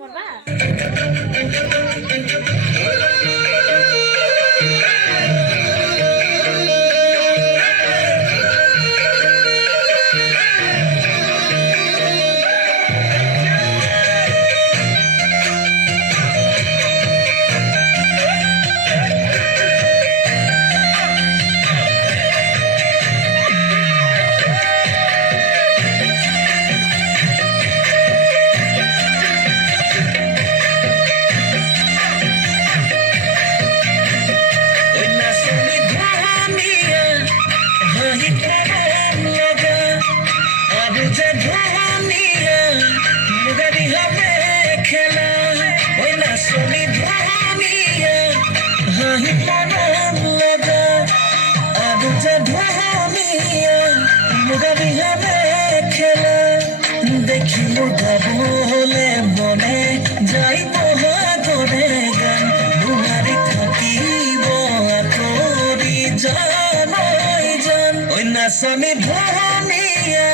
বলে বনে যাইব করে গান দুহারি থাকিব তোরি জানাই জান ওই নাচনি ভনিয়া